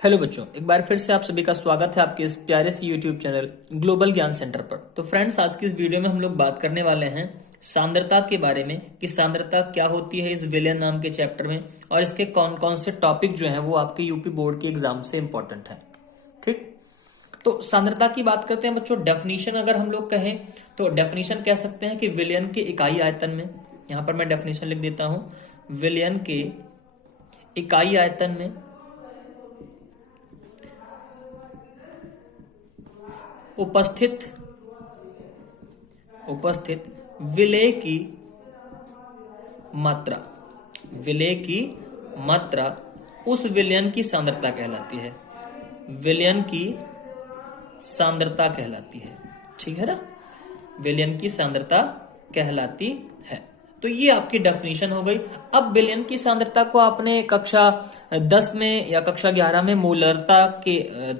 Hello बच्चों, एक बार फिर से आप सभी का स्वागत है आपके इस प्यारे से यूट्यूब चैनल ग्लोबल ज्ञान सेंटर पर। तो फ्रेंड्स, आज की इस वीडियो में हम लोग बात करने वाले हैं सांद्रता के बारे में कि सांद्रता क्या होती है इस विलियन नाम के चैप्टर में, और इसके कौन कौन से टॉपिक जो हैं वो आपके यूपी बोर्ड के एग्जाम से इंपॉर्टेंट है। ठीक, तो सांद्रता की बात करते हैं बच्चों। डेफिनेशन अगर हम लोग कहें तो डेफिनेशन कह सकते हैं कि विलियन के इकाई आयतन में, यहां पर मैं डेफिनेशन लिख देता हूं, विलियन के इकाई आयतन में उपस्थित विलेय की मात्रा, विलेय की मात्रा उस विलयन की सांद्रता कहलाती है। विलयन की सांद्रता कहलाती है। ठीक है ना, विलयन की सांद्रता कहलाती है। तो ये आपकी डेफिनेशन हो गई। अब विलयन की सांद्रता को आपने कक्षा 10 में या कक्षा 11 में मोलरता के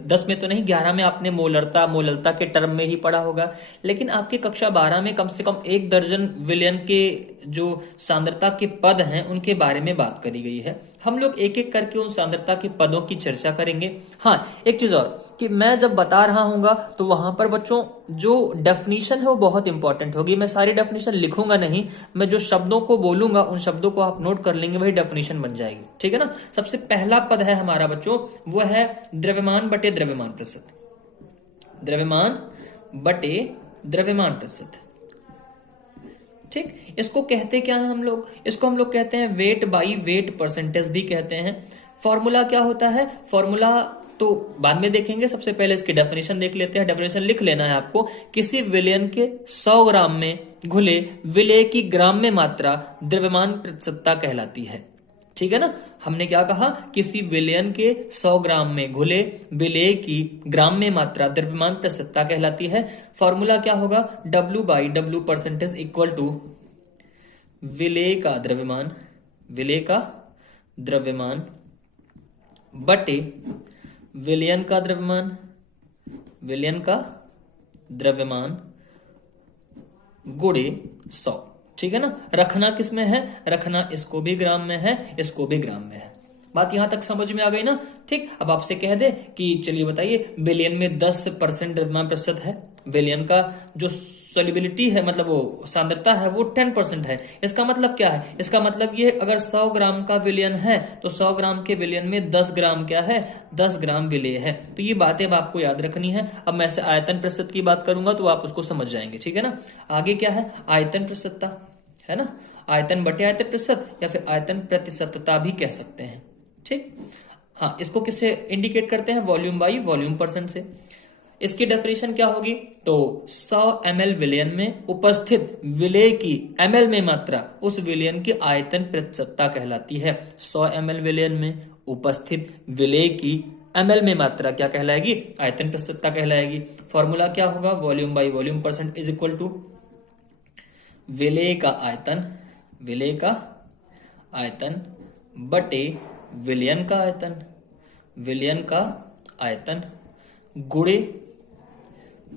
10 में तो नहीं, 11 में आपने मोलरता के टर्म में ही पढ़ा होगा। लेकिन आपकी कक्षा 12 में कम से कम 1 दर्जन विलयन के जो सांद्रता के पद हैं उनके बारे में बात करी गई है। हम लोग एक एक करके उन सांद्रता के पदों की चर्चा करेंगे। हाँ, एक चीज और कि मैं जब बता रहा हूंगा तो वहां पर बच्चों जो डेफिनेशन है वो बहुत इंपॉर्टेंट होगी। मैं सारी डेफिनेशन लिखूंगा नहीं, मैं जो शब्दों को बोलूंगा उन शब्दों को आप नोट कर लेंगे, वही डेफिनेशन बन जाएगी। ठीक है ना। सबसे पहला पद है हमारा बच्चों, वो है द्रव्यमान बटे द्रव्यमान प्रतिशत। द्रव्यमान बटे द्रव्यमान प्रतिशत। ठीक, इसको कहते क्या है हम लोग, इसको हम लोग कहते हैं वेट बाई वेट परसेंटेज भी कहते हैं। फॉर्मूला क्या होता है, फॉर्मूला तो बाद में देखेंगे, सबसे पहले इसकी डेफिनेशन देख लेते हैं। डेफिनेशन लिख लेना है आपको। किसी विलयन के 100 ग्राम में घुले विलेय की ग्राम में मात्रा द्रव्यमान प्रतिशतता कहलाती है। ठीक है ना, हमने क्या कहा, किसी विलयन के 100 ग्राम में घुले विलेय की ग्राम में मात्रा द्रव्यमान प्रतिशतता कहलाती है। फॉर्मूला क्या होगा, W by W percentage equal to विलेय का द्रव्यमान, विलेय का द्रव्यमान बटे विलयन का द्रव्यमान, विलयन का द्रव्यमान गुणे 100। ठीक है ना। रखना किस में है, रखना इसको भी ग्राम में है, इसको भी ग्राम में है। बात यहां तक समझ में आ गई ना। ठीक, अब आपसे कह दे कि चलिए बताइए, विलयन में 10% द्रव्यमान प्रतिशत है, विलयन का जो सोल्युबिलिटी है मतलब वो सांद्रता है वो 10% है। इसका मतलब क्या है, इसका मतलब ये अगर 100 ग्राम का विलयन है तो 100 ग्राम के विलयन में 10 ग्राम क्या है, 10 ग्राम विलेय है। तो ये बातें अब आपको याद रखनी है। अब मैं से आयतन प्रतिशत की बात करूंगा तो आप उसको समझ जाएंगे। ठीक है ना। आगे क्या है, आयतन प्रतिशतता है ना, आयतन बटे आयतन प्रतिशत या फिर आयतन प्रतिशतता भी कह सकते हैं। ठीक, हाँ, इसको किससे इंडिकेट करते हैं, वॉल्यूम बाई वॉल्यूम परसेंट से। इसकी डेफिनेशन क्या होगी, तो 100 ml विलयन में उपस्थित विलेय की ml में मात्रा उस विलयन की आयतन प्रतिशतता कहलाती है। 100 ml विलयन में उपस्थित विलेय की ml में मात्रा क्या कहलाएगी, आयतन प्रतिशतता कहलाएगी। फॉर्मूला क्या होगा, volume by volume percent is equal to विलेय का आयतन, विलेय का आयतन बटे विलयन का आयतन, विलयन का आयतन गुणे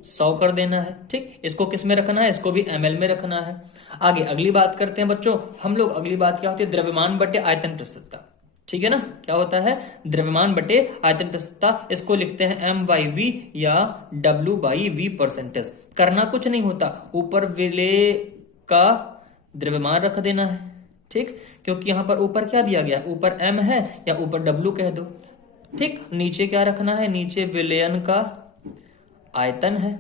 100 कर देना है। ठीक, इसको किस में रखना है, इसको भी ml में रखना है। आगे अगली बात करते हैं बच्चों हम लोग। अगली बात क्या होती है, द्रव्यमान बटे आयतन प्रतिशतता। ठीक है ना, क्या होता है, द्रव्यमान बटे आयतन प्रतिशतता। इसको लिखते हैं m बाई v या W बाई v परसेंटेज। करना कुछ नहीं होता, ऊपर विलेय का द्रव्यमान रख देना है। ठीक, क्योंकि यहां पर ऊपर क्या दिया गया, ऊपर m है या ऊपर W कह दो। ठीक, नीचे क्या रखना है, नीचे विलयन का आयतन है,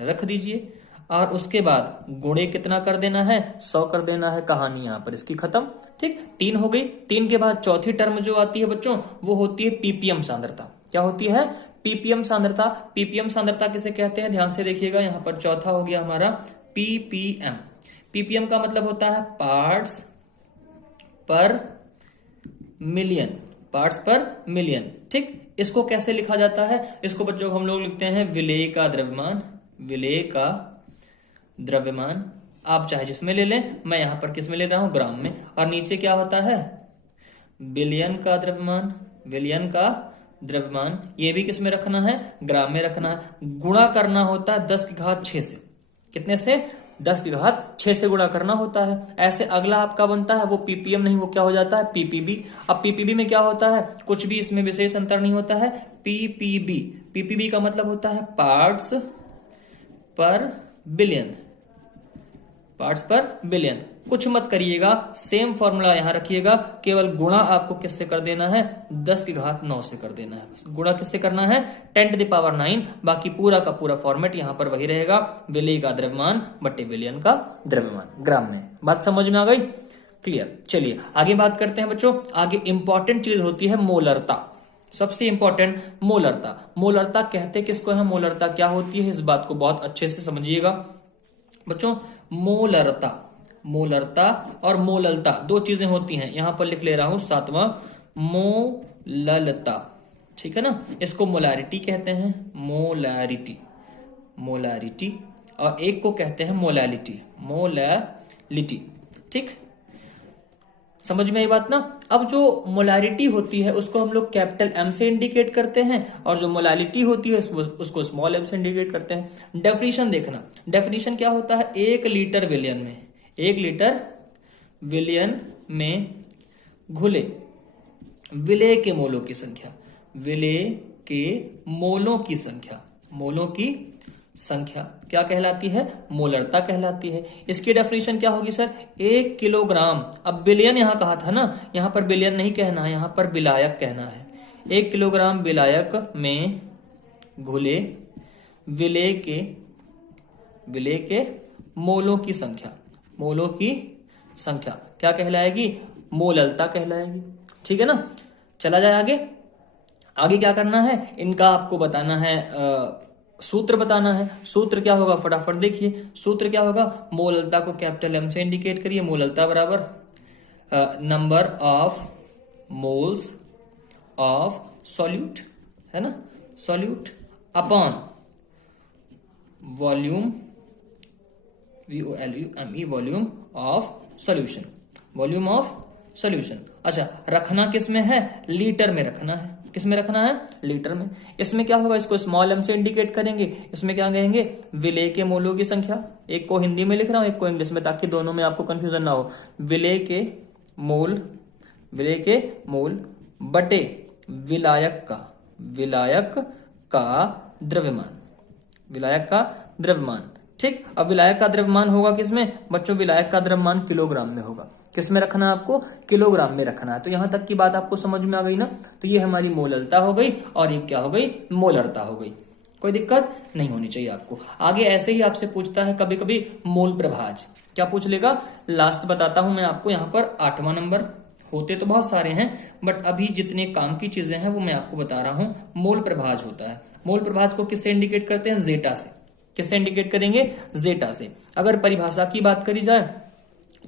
रख दीजिए। और उसके बाद गुणे कितना कर देना है, 100 कर देना है। कहानी यहां पर इसकी खत्म। ठीक, 3 हो गई। 3 के बाद चौथी टर्म जो आती है बच्चों वो होती है पीपीएम सांद्रता। क्या होती है, पीपीएम सांद्रता। पीपीएम सांद्रता किसे कहते हैं, ध्यान से देखिएगा। यहां पर चौथा हो गया हमारा पीपीएम। पीपीएम का मतलब होता है पार्ट्स पर मिलियन, पार्ट्स पर मिलियन। ठीक, इसको कैसे लिखा जाता है, इसको बच्चों हम लोग लिखते हैं विलेय का द्रव्यमान, विलेय का द्रव्यमान। आप चाहे जिसमें ले लें, मैं यहां पर किस में ले रहा हूं, ग्राम में। और नीचे क्या होता है, विलयन का द्रव्यमान, विलयन का द्रव्यमान। ये भी किस में रखना है, ग्राम में रखना है। गुणा करना होता है 10 की घात 6 से। कितने से, 10 की घात 6 से गुणा करना होता है। ऐसे अगला आपका बनता है वो पीपीएम नहीं, वो क्या हो जाता है पीपीबी। अब पीपीबी में क्या होता है, कुछ भी इसमें विशेष अंतर नहीं होता है। पीपीबी, पीपीबी का मतलब होता है पार्ट्स पर बिलियन, पार्ट्स पर बिलियन। कुछ मत करिएगा, सेम फॉर्मूला यहां रखिएगा, केवल गुणा आपको किससे कर देना है, 10 की घात 9 से कर देना है। बस गुणा किससे करना है, 10 टू द पावर 9। बाकी पूरा का पूरा फॉर्मेट यहां पर वही रहेगा, विलेय का द्रव्यमान बटे विलयन का द्रव्यमान ग्राम में। बात समझ में आ गई, क्लियर। चलिए आगे बात करते हैं बच्चों। आगे इंपॉर्टेंट चीज होती है मोलरता, सबसे इंपॉर्टेंट मोलरता। मोलरता कहते किसको है, मोलरता क्या होती है, इस बात को बहुत अच्छे से समझिएगा बच्चों। मोलरता, मोलरता और मोललता दो चीजें होती हैं, यहां पर लिख ले रहा हूं 7वां, मोललता, ठीक है ना। इसको मोलारिटी कहते हैं, मोलारिटी, मोलारिटी, और एक को कहते हैं मोलालिटी, मोलालिटी, ठीक। समझ में आई बात ना। अब जो मोलारिटी होती है उसको हम लोग कैपिटल एम से इंडिकेट करते हैं, और जो मोलालिटी होती है उसको स्मॉल एम से इंडिकेट करते हैं। डेफिनेशन देखना, डेफिनेशन क्या होता है, 1 लीटर विलियन में, 1 लीटर विलियन में घुले विलेय के मोलों की संख्या, विलेय के मोलों की संख्या, मोलों की संख्या क्या कहलाती है, मोलरता कहलाती है। इसकी डेफिनेशन क्या होगी सर, 1 किलोग्राम। अब बिलियन यहां कहा था ना, यहां पर बिलियन नहीं कहना है, यहां पर विलायक कहना है। 1 किलोग्राम विलायक में घुले विलेय के मोलों की संख्या, मोलों की संख्या क्या कहलाएगी, मोललता कहलाएगी, ठीक है ना। चला जाए आगे। आगे क्या करना है, इनका आपको बताना है, सूत्र बताना है। सूत्र क्या होगा, फटाफट देखिए सूत्र क्या होगा, मोललता को कैपिटल एम से इंडिकेट करिए। मोललता बराबर number of moles of solute, है ना, solute upon volume, VOLUME, volume of solution, volume of solution. अच्छा, रखना किस में है, लीटर में रखना है। किस में रखना है, लीटर में। इसमें क्या होगा, इसको स्मॉल एम से इंडिकेट करेंगे। इसमें क्या कहेंगे, विलेय के मोलों की संख्या। एक को हिंदी में लिख रहा हूं, एक को इंग्लिश में, ताकि दोनों में आपको कंफ्यूजन ना हो। विलेय के मोल, विलेय के मोल बटे विलायक का द्रव्यमान, विलायक का द्रव्यमान, ठीक। अब विलायक का द्रव्यमान होगा किसमें बच्चों, विलायक का द्रव्यमान किलोग्राम में होगा। किस में रखना है आपको, किलोग्राम में रखना है। तो यहां तक की बात आपको समझ में आ गई ना। तो ये हमारी मोललता हो गई, और ये क्या हो गई, मोलरता हो गई। कोई दिक्कत नहीं होनी चाहिए आपको। आगे ऐसे ही आपसे पूछता है कभी कभी मोल प्रभाज, क्या पूछ लेगा, लास्ट बताता हूं मैं आपको। यहाँ पर 8वां नंबर, होते तो बहुत सारे हैं बट अभी जितने काम की चीजें हैं वो मैं आपको बता रहा हूं। मोल प्रभाज होता है। मोल प्रभाज को किससे इंडिकेट करते हैं, जेटा से। किससे इंडिकेट करेंगे, जेटा से। अगर परिभाषा की बात करी जाए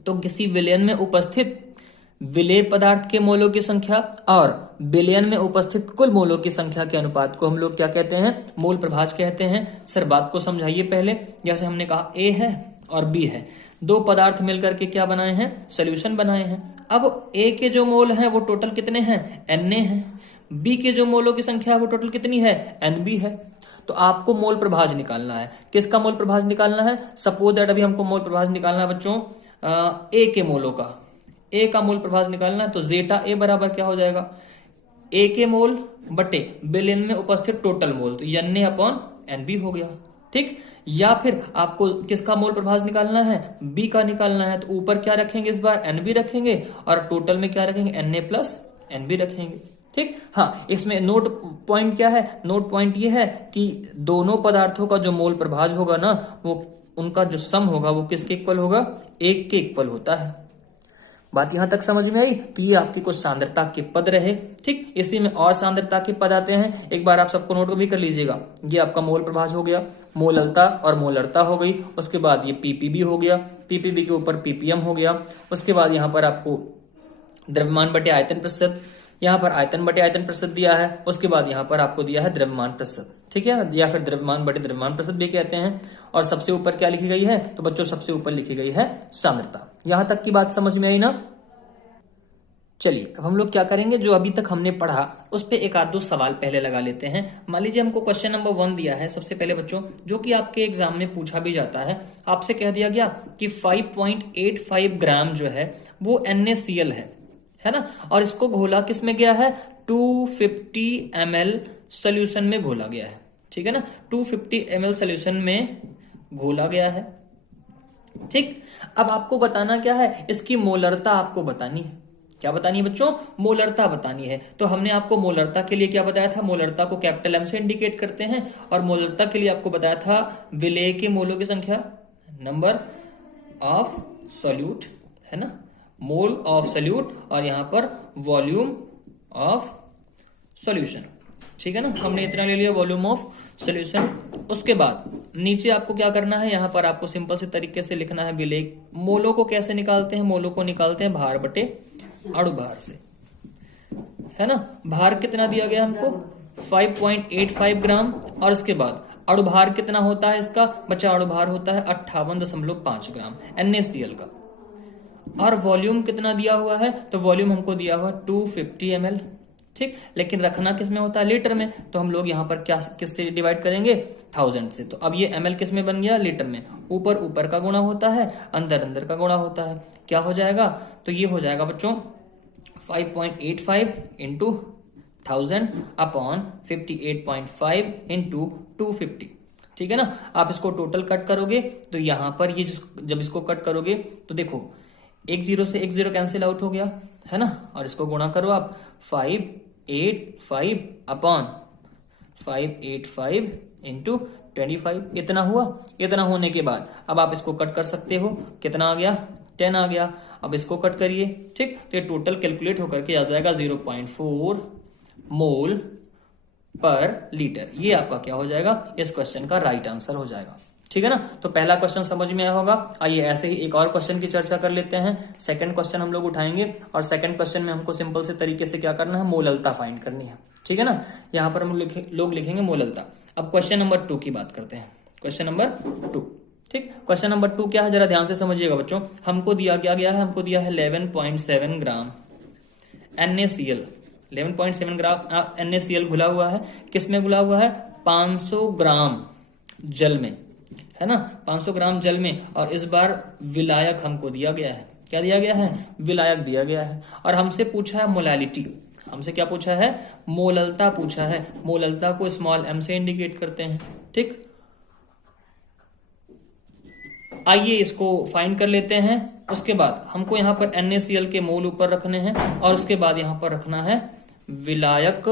तो किसी विलयन में उपस्थित विलेय पदार्थ के मोलों की संख्या और विलयन में उपस्थित कुल मोलों की संख्या के अनुपात को हम लोग क्या कहते हैं, मोल प्रभाज कहते हैं। सर बात को समझाइए पहले। जैसे हमने कहा A है और B है, दो पदार्थ मिलकर के क्या बनाए हैं, सोल्यूशन बनाए हैं। अब A के जो मोल हैं वो टोटल कितने हैं, Na है। B के जो मोलों की संख्या है वो टोटल कितनी है, Nb है। तो आपको मोल प्रभाज निकालना है। किसका मोल प्रभाज निकालना है, सपोज दैट अभी हमको मोल प्रभाज निकालना है बच्चों A के मोलों का, A का मोल प्रभाज निकालना है। तो जेटा A बराबर क्या हो जाएगा, A के मोल बटे बिलियन में उपस्थित टोटल मोल, तो Na अपॉन Nb हो गया, ठीक। या फिर आपको किसका मोल प्रभाज निकालना है, B का निकालना है। तो ऊपर क्या रखेंगे, इस बार Nb रखेंगे, और टोटल में क्या रखेंगे, Na प्लस Nb रखेंगे, ठीक। हाँ, इसमें नोट पॉइंट क्या है, नोट पॉइंट ये है कि दोनों पदार्थों का जो मोल प्रभाज होगा ना, वो उनका जो सम होगा वो किसके इक्वल होगा, 1 के इक्वल होता है। बात यहां तक समझ में आई। तो ये आपकी कुछ सांद्रता के पद रहे, ठीक। इसी में और सांद्रता के पद आते हैं, एक बार आप सबको नोट भी कर लीजिएगा। ये आपका मोल प्रभाज हो गया, मोललता और मोलरता हो गई। उसके बाद ये पीपीबी हो गया, पीपीबी के ऊपर पीपीएम हो गया। उसके बाद यहाँ पर आपको द्रव्यमान बटे आयतन प्रतिशत, यहाँ पर आयतन बटे आयतन प्रतिशत दिया है। उसके बाद यहाँ पर आपको दिया है द्रव्यमान प्रतिशत, ठीक है, या फिर द्रव्यमान बटे द्रव्यमान प्रतिशत भी कहते हैं। और सबसे ऊपर क्या लिखी गई है, तो बच्चों सबसे ऊपर लिखी गई है सांद्रता। यहां तक की बात समझ में आई ना। चलिए अब हम लोग क्या करेंगे, जो अभी तक हमने पढ़ा उस पे एक आध दो सवाल पहले लगा लेते हैं। मान लीजिए हमको क्वेश्चन नंबर 1 दिया है सबसे पहले बच्चों, जो कि आपके एग्जाम में पूछा भी जाता है। आपसे कह दिया गया कि 5.85 ग्राम जो है वो NaCl है ना, और इसको घोला किस में गया है, 250 ml सोल्यूशन में घोला गया है। ठीक है ना, 250 ml सोल्यूशन में घोला गया है। ठीक, अब आपको बताना क्या है, इसकी मोलरता आपको बतानी है। क्या बतानी है बच्चों, मोलरता बतानी है। तो हमने आपको मोलरता के लिए क्या बताया था, मोलरता को कैपिटल M से इंडिकेट करते हैं, और मोलरता के लिए आपको बताया था विलेय के मोलों की संख्या, नंबर ऑफ सोल्यूट, है ना, मोल ऑफ सोल्यूट, और यहां पर वॉल्यूम ऑफ सॉल्यूशन। ठीक है ना, हमने इतना ले लिया वॉल्यूम ऑफ सॉल्यूशन। उसके बाद नीचे आपको क्या करना है, यहां पर आपको सिंपल से तरीके से लिखना है विलेय। मोलों को कैसे निकालते हैं, मोलों को निकालते हैं भार बटे अणुभार से, है ना। भार कितना दिया गया हमको, 5.85 ग्राम, और उसके बाद अणुभार कितना होता है इसका बच्चा, अणुभार होता है 58.5 ग्राम NaCl का। और वॉल्यूम कितना दिया हुआ है, तो वॉल्यूम हमको दिया हुआ 250 ml। ठीक, लेकिन रखना किस में होता है, लीटर में, तो हम लोग यहाँ पर क्या किससे डिवाइड करेंगे, 1000 से। तो अब ये ml किस में बन गया, लीटर में। ऊपर ऊपर का गुणा होता है, अंदर अंदर का गुणा होता है। क्या हो जाएगा, तो ये हो जाएगा बच्चों 5.85 इंटू 1000 अपॉन 58.5 इंटू 250। ठीक है ना, आप इसको टोटल कट करोगे तो यहां पर ये जब इसको कट करोगे तो देखो एक जीरो से एक जीरो कैंसिल आउट हो गया, है ना, और इसको गुणा करो आप 585 अपॉन 585 इंटू 25, इतना हुआ। इतना होने के बाद अब आप इसको कट कर सकते हो, कितना आ गया, 10 आ गया। अब इसको कट करिए, ठीक, तो ये टोटल कैलकुलेट होकर के आ जाएगा 0.4 मोल पर लीटर। ये आपका क्या हो जाएगा, इस क्वेश्चन का राइट आंसर हो जाएगा। ठीक है ना, तो पहला क्वेश्चन समझ में आया होगा। आइए ऐसे ही एक और क्वेश्चन की चर्चा कर लेते हैं। सेकंड क्वेश्चन हम लोग उठाएंगे, और सेकंड क्वेश्चन में हमको सिंपल से तरीके से क्या करना है, मोललता फाइंड करनी है। ठीक है ना, यहाँ पर हम लोग लिखेंगे मोललता। अब क्वेश्चन नंबर 2 की बात करते हैं, क्वेश्चन नंबर 2। ठीक, क्वेश्चन नंबर 2 क्या है, जरा ध्यान से समझिएगा बच्चों। हमको दिया गया है, हमको दिया है 11.7 ग्राम NaCl, 11.7 ग्राम NaCl घुला हुआ है। किस में घुला हुआ है, 500 ग्राम जल में, है ना, 500 ग्राम जल में। और इस बार विलायक हमको दिया गया है, क्या दिया गया है, विलायक दिया गया है। और हमसे पूछा है मोलालिटी, हमसे क्या पूछा है, मोललता पूछा है। मोललता को स्मॉल m से इंडिकेट करते हैं। ठीक, आइए इसको फाइंड कर लेते हैं। उसके बाद हमको यहाँ पर NaCl के मोल ऊपर रखने हैं, और उसके बाद यहाँ पर रखना है विलायक,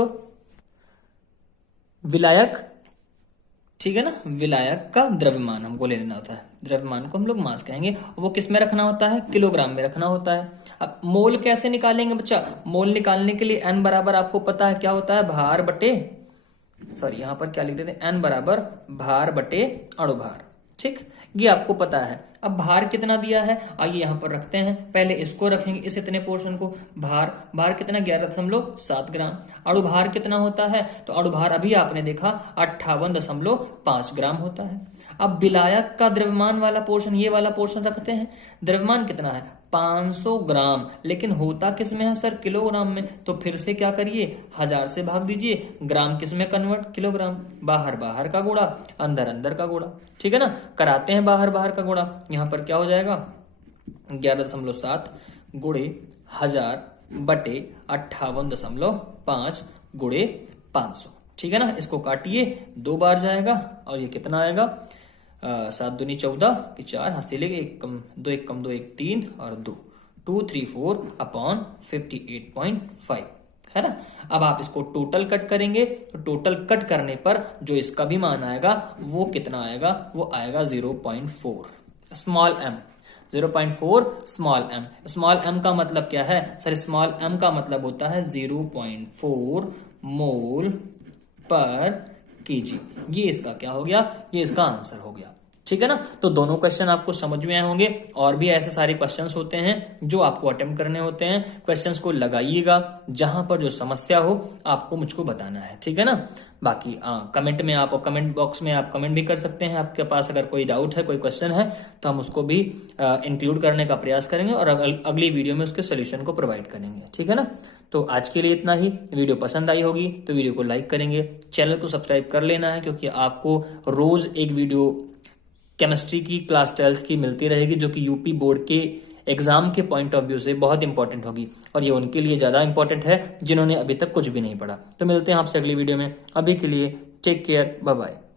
ठीक है ना, विलायक का द्रव्यमान हमको ले लेना होता है। द्रव्यमान को हम लोग मास कहेंगे, वो किस में रखना होता है, किलोग्राम में रखना होता है। अब मोल कैसे निकालेंगे बच्चा, मोल निकालने के लिए n बराबर आपको पता है क्या होता है, भार बटे, सॉरी यहाँ पर क्या लिख देते हैं, n बराबर भार बटे अणुभार। ठीक, ये आपको पता है। अब भार कितना दिया है, आइए यहाँ पर रखते हैं। पहले इसको रखेंगे, इस इतने पोर्शन को, भार कितना 11.7 ग्राम। अणुभार कितना होता है, तो अणुभार अभी आपने देखा 58.5 ग्राम होता है। अब विलायक का द्रव्यमान वाला पोर्शन, ये वाला पोर्शन रखते हैं। द्रव्यमान कितना है, 500 ग्राम, लेकिन होता किस में है सर, किलोग्राम में। तो फिर से क्या करिए, 1000 से भाग दीजिए, ग्राम किस में कन्वर्ट, किलोग्राम। बाहर बाहर का गुणा, अंदर अंदर का गुणा। ठीक है ना, कराते हैं बाहर बाहर का गुणा। यहाँ पर क्या हो जाएगा, 11.7 गुणे 1000 बटे 58.5 गुणे 500। ठीक है ना, इसको काटिए, 2 बार जाएगा, और ये कितना आएगा, 7 दूनी 14 की 4 हाथ से लेके 1 कम 2 1 कम 2 1 3 और 2 234 अपॉन 58.5, है ना। अब आप इसको टोटल कट करेंगे, तो टोटल कट करने पर जो इसका भी मान आएगा वो कितना आएगा, वो आएगा 0.4 small m, 0.4 small m। Small m का मतलब क्या है सर, स्मॉल m का मतलब होता है 0.4 मोल पर केजी। ये इसका क्या हो गया, ये इसका आंसर हो गया। ठीक है ना। तो दोनों क्वेश्चन आपको समझ में आए होंगे, और भी ऐसे सारे क्वेश्चंस होते हैं जो आपको अटेम्प्ट करने होते हैं। क्वेश्चंस को लगाइएगा, जहां पर जो समस्या हो आपको मुझको बताना है, ठीक है ना। बाकी कमेंट में आप, कमेंट बॉक्स में आप कमेंट भी कर सकते हैं। आपके पास अगर कोई डाउट है, कोई क्वेश्चन है, तो हम उसको भी इंक्लूड करने का प्रयास करेंगे और अगली वीडियो में उसके सोल्यूशन को प्रोवाइड करेंगे, ठीक है ना। तो आज के लिए इतना ही। वीडियो पसंद आई होगी तो वीडियो को लाइक करेंगे, चैनल को सब्सक्राइब कर लेना है, क्योंकि आपको रोज एक वीडियो केमिस्ट्री की क्लास 12th की मिलती रहेगी, जो कि यूपी बोर्ड के एग्जाम के पॉइंट ऑफ व्यू से बहुत इंपॉर्टेंट होगी, और ये उनके लिए ज़्यादा इंपॉर्टेंट है जिन्होंने अभी तक कुछ भी नहीं पढ़ा। तो मिलते हैं आपसे अगली वीडियो में। अभी के लिए टेक केयर, बाय बाय।